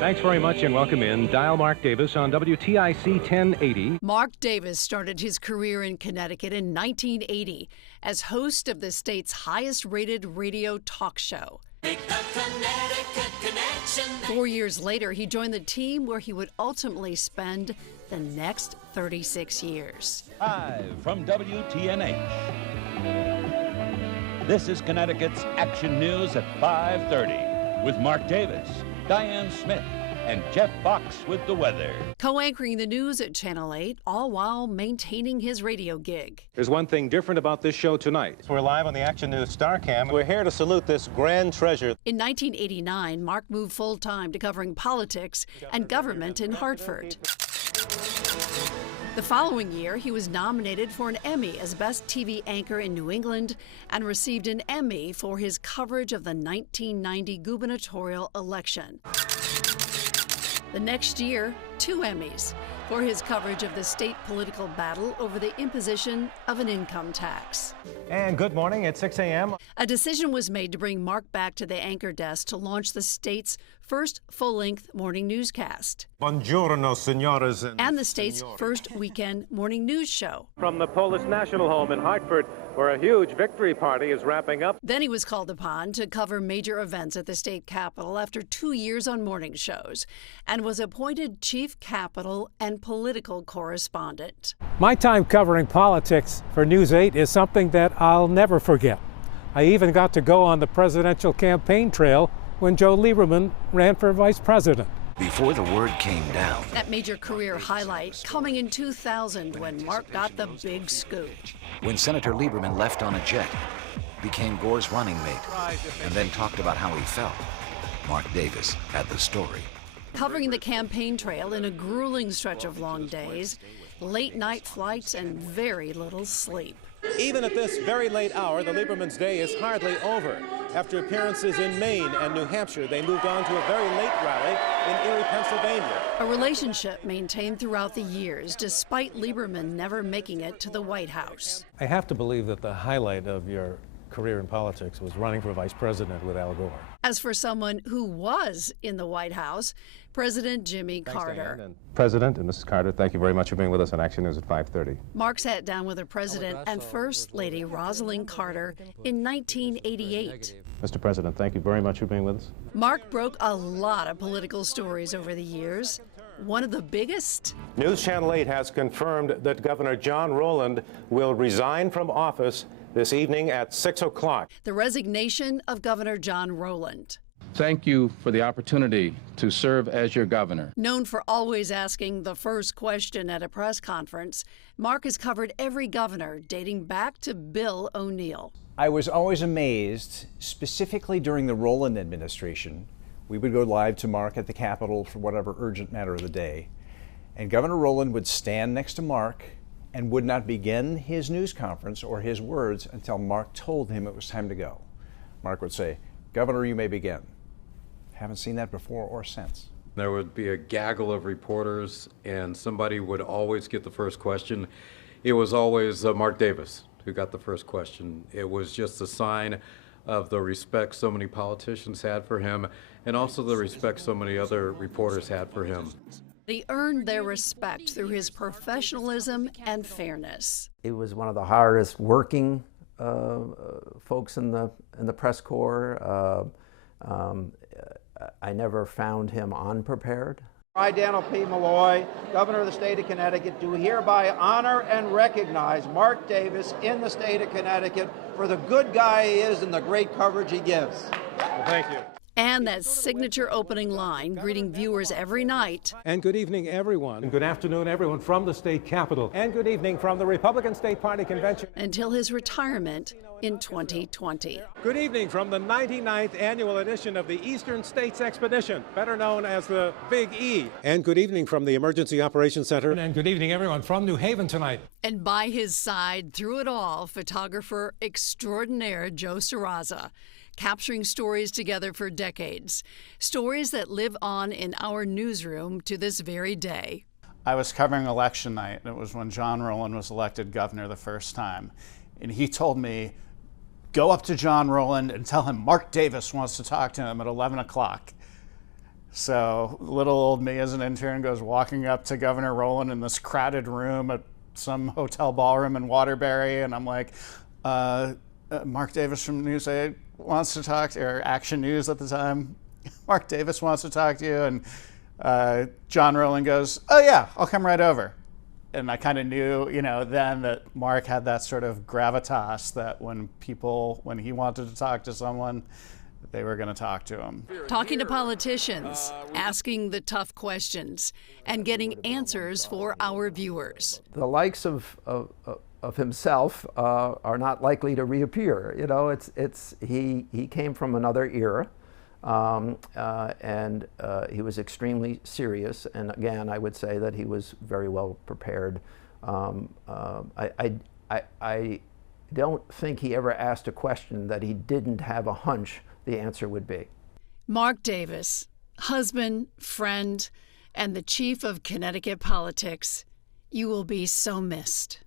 Thanks very much and welcome in. Dial Mark Davis on WTIC 1080. Mark Davis started his career in Connecticut in 1980 as host of the state's highest-rated radio talk show. Make the Connecticut connection. 4 years later, he joined the team where he would ultimately spend the next 36 years. Live from WTNH. This is Connecticut's Action News at 5:30 with Mark Davis, Diane Smith, and Jeff Fox with the weather. Co-anchoring the news at Channel 8, all while maintaining his radio gig. There's one thing different about this show tonight. We're live on the Action News Starcam. We're here to salute this grand treasure. In 1989, Mark moved full-time to covering politics and government in Hartford. The following year, he was nominated for an Emmy as Best TV Anchor in New England and received an Emmy for his coverage of the 1990 gubernatorial election. The next year, 2 Emmys for his coverage of the state political battle over the imposition of an income tax. And good morning at 6 a.m. A decision was made to bring Mark back to the anchor desk to launch the state's first full-length morning newscast. Buongiorno, signoras and the state's first weekend morning news show. From the Polish National Home in Hartford, where a huge victory party is wrapping up. Then he was called upon to cover major events at the state capitol after 2 years on morning shows and was appointed chief capital and political correspondent. My time covering politics for News 8 is something that I'll never forget. I even got to go on the presidential campaign trail when Joe Lieberman ran for vice president. Before the word came down. That major career highlight coming in 2000 when Mark got the big scoop. When Senator Lieberman left on a jet, became Gore's running mate, and then talked about how he felt. Mark Davis had the story. Covering the campaign trail in a grueling stretch of long days, late night flights, and very little sleep. Even at this very late hour, the Lieberman's day is hardly over. After appearances in Maine and New Hampshire, they moved on to a very late rally in Erie, Pennsylvania. A relationship maintained throughout the years, despite Lieberman never making it to the White House. I have to believe that the highlight of your career in politics was running for vice president with Al Gore. As for someone who was in the White House, President Jimmy Carter. Diane, and President and Mrs. Carter, thank you very much for being with us on Action News at 5:30. Mark sat down with the President and First Lady Rosalind Carter in 1988. Mr. President, thank you very much for being with us. Mark broke a lot of political stories over the years. One of the biggest? News Channel 8 has confirmed that Governor John Rowland will resign from office this evening at 6 o'clock. The resignation of Governor John Rowland. Thank you for the opportunity to serve as your governor. Known for always asking the first question at a press conference, Mark has covered every governor dating back to Bill O'Neill. I was always amazed, specifically during the Rowland administration. We would go live to Mark at the Capitol for whatever urgent matter of the day, and Governor Rowland would stand next to Mark and would not begin his news conference or his words until Mark told him it was time to go. Mark would say, "Governor, you may begin." Haven't seen that before or since. There would be a gaggle of reporters, and somebody would always get the first question. It was always Mark Davis who got the first question. It was just a sign of the respect so many politicians had for him, and also the respect so many other reporters had for him. He earned their respect through his professionalism and fairness. He was one of the hardest working folks in the press corps. I never found him unprepared. I, Daniel P. Malloy, Governor of the state of Connecticut, do hereby honor and recognize Mark Davis in the state of Connecticut for the good guy he is and the great coverage he gives. Well, thank you. And that signature opening line, greeting viewers every night. And good evening, everyone. And good afternoon, everyone from the state capitol. And good evening from the Republican State Party Convention. Until his retirement in 2020. Good evening from the 99th annual edition of the Eastern States Expedition, better known as the Big E. And good evening from the Emergency Operations Center. And good evening, everyone from New Haven tonight. And by his side, through it all, photographer extraordinaire Joe Serraza, capturing stories together for decades, stories that live on in our newsroom to this very day. I was covering election night. It was when John Rowland was elected governor the first time. And he told me, go up to John Rowland and tell him Mark Davis wants to talk to him at 11 o'clock. So little old me as an intern goes walking up to Governor Rowland in this crowded room at some hotel ballroom in Waterbury, and I'm like, Mark Davis from News 8 wants to talk to, or Action News at the time, Mark Davis wants to talk to you. And John Rowland goes, oh yeah, I'll come right over. And I kind of knew, then that Mark had that sort of gravitas that when he wanted to talk to someone, they were going to talk to him. Talking to politicians, asking the tough questions, and getting answers for our viewers. The likes of himself are not likely to reappear. He came from another era, and he was extremely serious. And again, I would say that he was very well prepared. I don't think he ever asked a question that he didn't have a hunch the answer would be. Mark Davis, husband, friend, and the chief of Connecticut politics, you will be so missed.